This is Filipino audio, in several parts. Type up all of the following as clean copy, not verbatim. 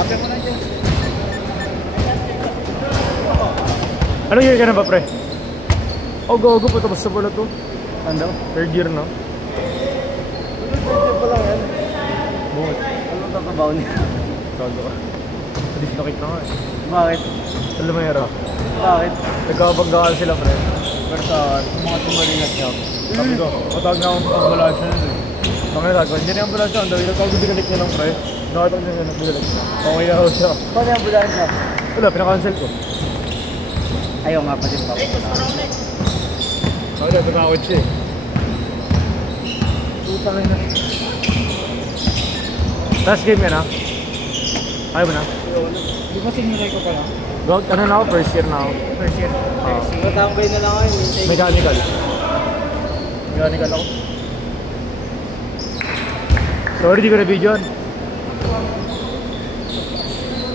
Kapit mo lang dyan. Anong year ka na ba, pre? Oh, go. Patapos sa pala to. Ano? Third year, no? Third year pa lang yan. Bukod. Anong tatabaw niya? Sago ka. Dislocate na nga eh. Bakit? Sa Lumayra. Bakit? Nagkabanggaan sila, pre. Pero sa mga tumalingat niya. Sabi ko, matawag na akong ambulansya nun eh. Bakit nagagawa? Hindi na ambulansya. Ang dami nagtawag yung binalik niya lang, pre. Nakatawag niya nagbinalik niya. Okay na ako siya. Paano yung ambulansya? Wala, pinakancel ko. Ayaw nga pa din pa. Bakit natakot siya eh. Tutang na. Last game yan ha? Ayaw mo na? Di ba sinuloy ko pala? Ano na ako? First year na ako. First year. Natambay na lang ako. Mechanical. Mechanical ako. Sorry, di ko na-videoan.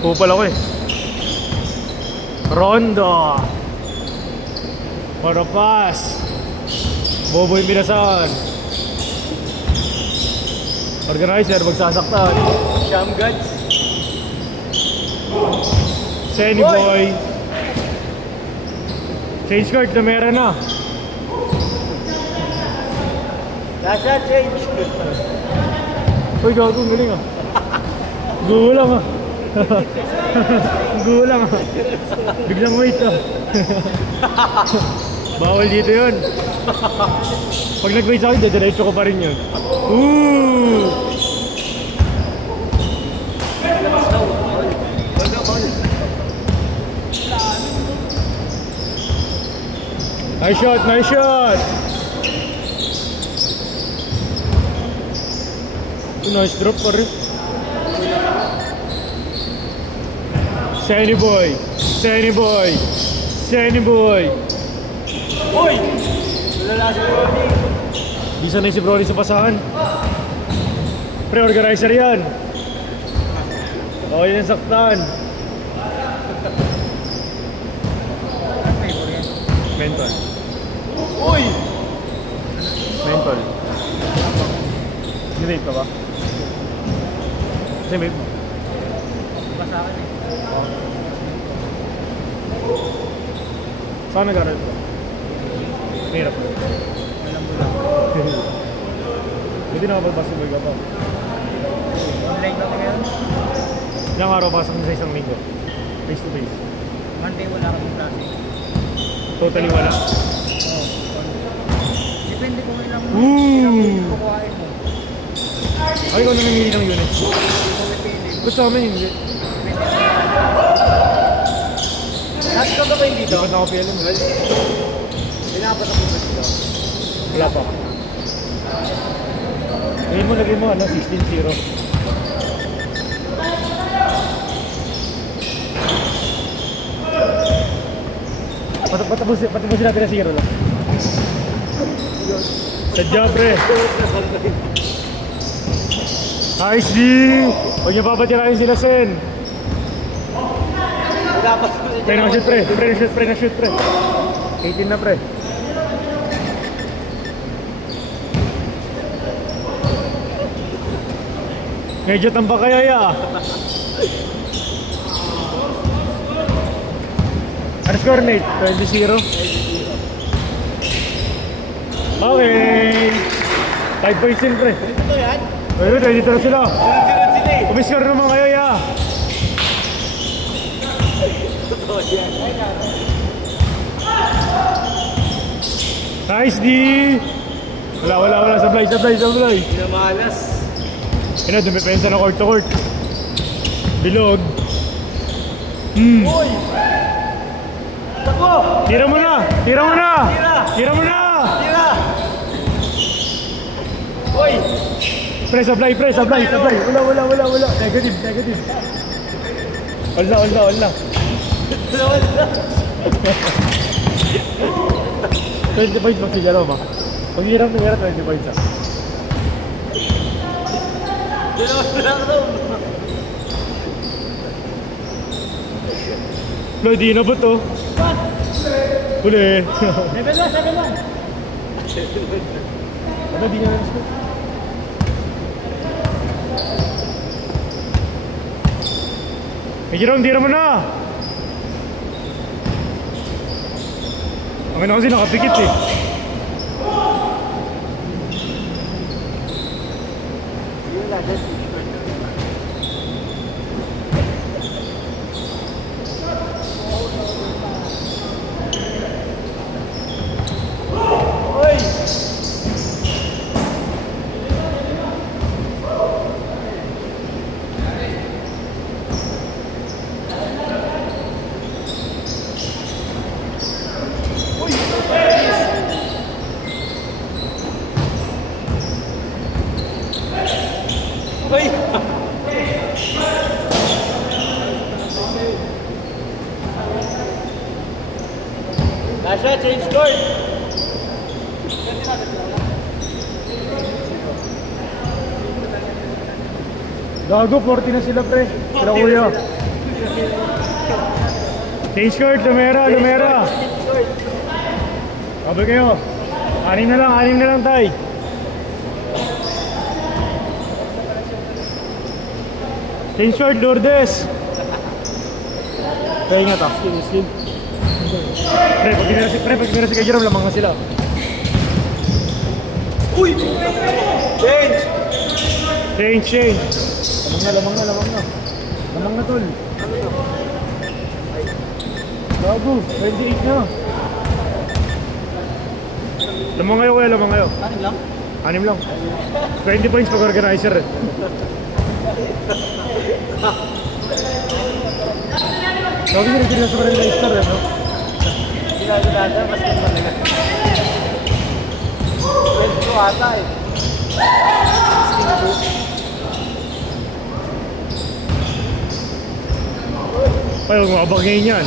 Pupal ako eh. Rondo. Parapas. Boboy minasan. Organizer, magsasaktan. Sham Gods. Senny boy. Change card na meron na. Nasa change. Uy, gago, ang galing ah. Gulang ah. Gulang ah. Biglang wait ah. Bawal dito yun. Pag nag-wait sa akin, diretso ko pa rin yun. Ooh! Nice shot, nice shot! Nice drop pa rin. Senny boy! Senny boy! Senny boy! Uy! Wala si Brody. Di sanay si Brody sa pasahan. Pre-organizer yan. Okay yung saktan. Mental. Uy! Mental. Ginate ka ba? Kasi may... Diba sa akin eh? Saan nag-aral ka? Mahirap. Alam mo lang. Hindi nakapag-basketball ka pa. Online kami ngayon. Ilang araw pasok mo sa isang linggo? Face to face? Monday wala kami klase. Totally wala? Oo. Depende kung ilang Ooh! kukuhain mo. Ay, ikaw na namili ng units. Kung pipili. Gusto kami hindi. Lahat ka ba kayo dito? Dapat na ako PLM. Pinapat ako ba dito? Wala pa. Lagay mo, ano, 16-0. Patapusin natin na 0 lang. Sadya, pre. Nice D! Huwag niyo papatirahin sila, Sen. Pre, na-shoot, pre. 18 na, pre. Medyo tambak kaya ya. Ano score, Nate? 20-0. Okay. 5 points in, pre. Ito yan? Ayun, 22 na sila. Sunod-sunod sila eh. Umiscore naman kayo, ya. Totoo yan. Nice, D. Wala. Sablay. Pinamalas. Ano, dumipensa na court to court. Bilog. Uy! Tako! Tira mo na! Tira! Uy! Pre, sablay. Wala. Negative. All na. 20 points magsigalaw ba? Pag hirap 20 points ah. Floyd, di na ba to? Huli. 7 lang. Ano, di na na. Jerome, tira mo na! Akin na kasi nakapikit eh. Nasha, change court. Gago, 40 na sila pre. Sila kuya. Change court, lumera. Sabi kayo. 6 na lang tay. Change court, Lourdes. Kaya nga ta. Skin. Pre, pag tinira si Jerome, lamang na sila. Uy! Change! Lamang na tol. Gago, 28 na. Lamang kayo kuya, lamang kayo. 6 lang? 20 points pag organizer eh. Gago nyo rin sa parang Leicester eh, no? Ginagulada, mas talaga. Pwede ko ata eh. Ay, huwag makabagayin yan.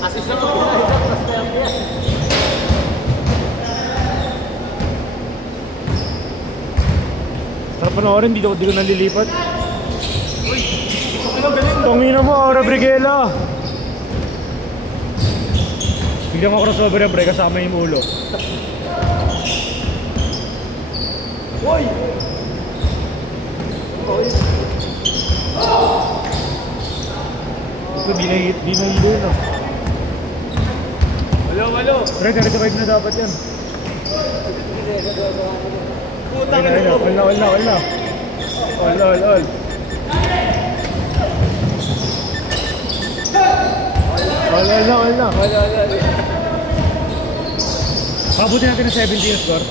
Assist na mag-ginagulada, mas na yan. Sarap panoorin, di ko nalilipat. Tongina mo, Aura Brigela. Bigyan mo crossover yung pre, kasama yung ulo. Uy! Ito, di na hilo na. Malo! Pre, 35 na dapat yan. Putang Ayun na, all. All na. Pabuti natin ng 17 yung score.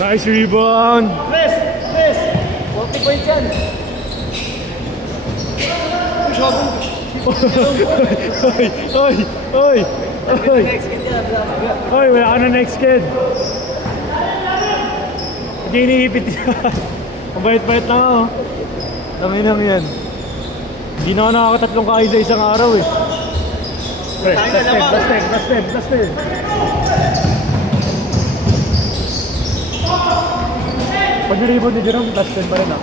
Nice rebound! Press! 40 points yan! Oy! Next kid yan, Oy, wala ka na next kid. Hindi iniipit yan. Ang bait-bait lang ako. Dami nang yan. Hindi na ako nakakatatlong kain sa isang araw eh. Pre, last 10. Pag niribon ni Jerome, last 10 pa rin ah.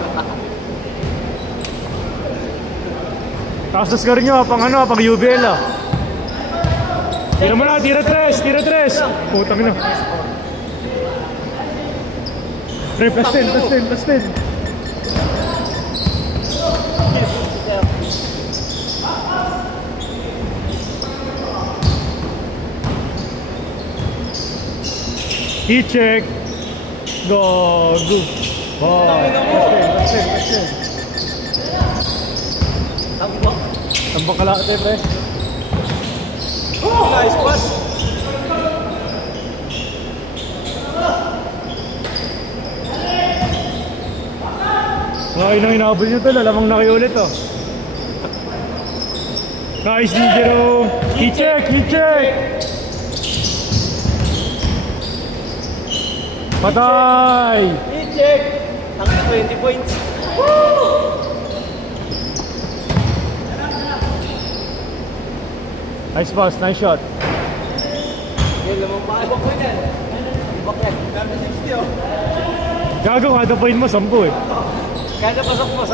Taas na score nyo, pang UBL ah. Tira mo na, tira tres! Putang ina. Pre, plus 10. Heat check. Go. Plus 10. Tambak kalate, pre. Nice pass! Ngayon ang inabot nyo to, lalamang na kayo ulit oh. Nice ni Jerome. Heat check. Patay! I-check! Ang 20 points. Woo! Nice pass, nice shot. Yan, lamang pa. Ibak mo yan. Ibak yan. Kami 60 oh. Gago, kada point mo, 10 eh. Kada pasok mo, 10.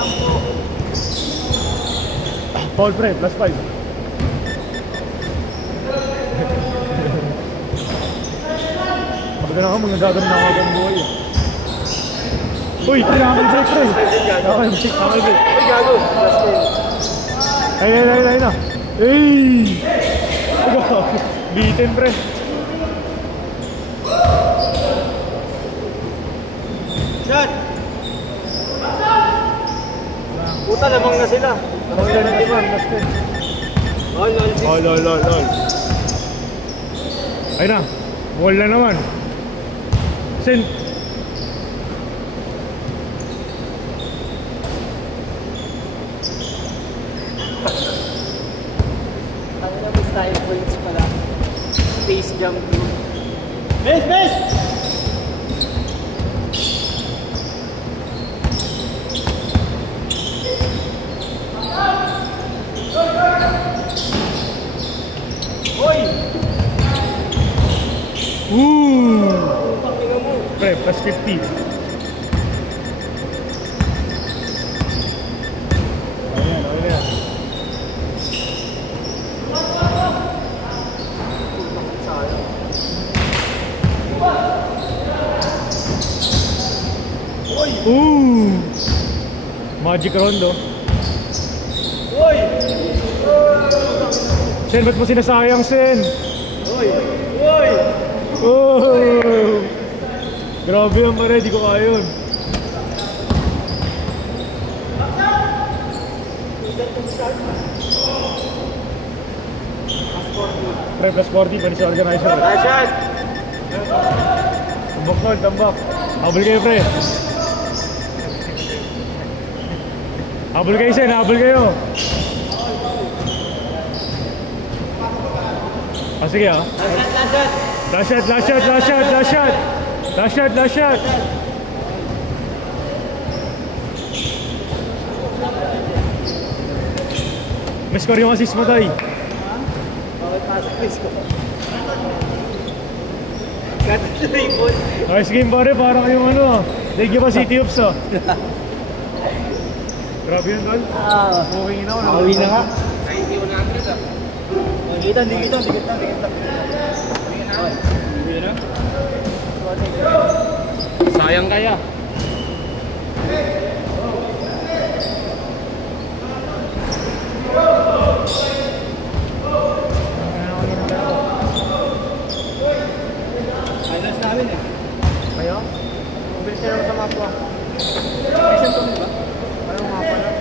Foul pre, plus 5. Pagka na ka, mga gagawin na ako ang buhay. Uy, nakakal break, pre. Nakakal break. Uy, gago. Ayun na. Ey! Bitin, pre. Shot! Puta, lamang na sila. Lamang na naman, basta. Lol. Ayun na. Wall na naman. Send. Ang naman style points pala. Space jump team. Base! Pre, plus 50. Ayan. Magic rondo. Sen, ba't mo sinasayang, Sen? Oh! Grabe yan, pare, di ko kaya yun. Pre, plus 40, pa sa organizer. Shot! Tambak. Habol kayo, pre. Habol kayo, Sen, habol kayo. Sige ah. Last shot. May score yung assist mo, Tay. Bakit pasok miss ko? Cut the ball. Nice game, pare. Parang yung ano ah. Thank you pa City Hoops ah. Grabe yun, Tol. Okay na ako. Nakawin na nga. 90-100 ah. Hindi kita. Sayang kaya. Finals namin eh. Kayo? Mabilis na lang sa mapa. Isang to ba? Parang mapa na.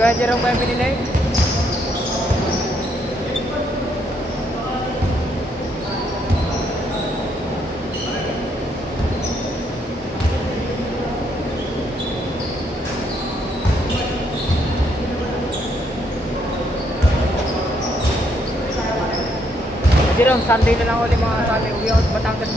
Kaya Jerome ba yung pinili? Jerome, Sunday na lang ulit mga kasali. Uwi ako sa Batangas.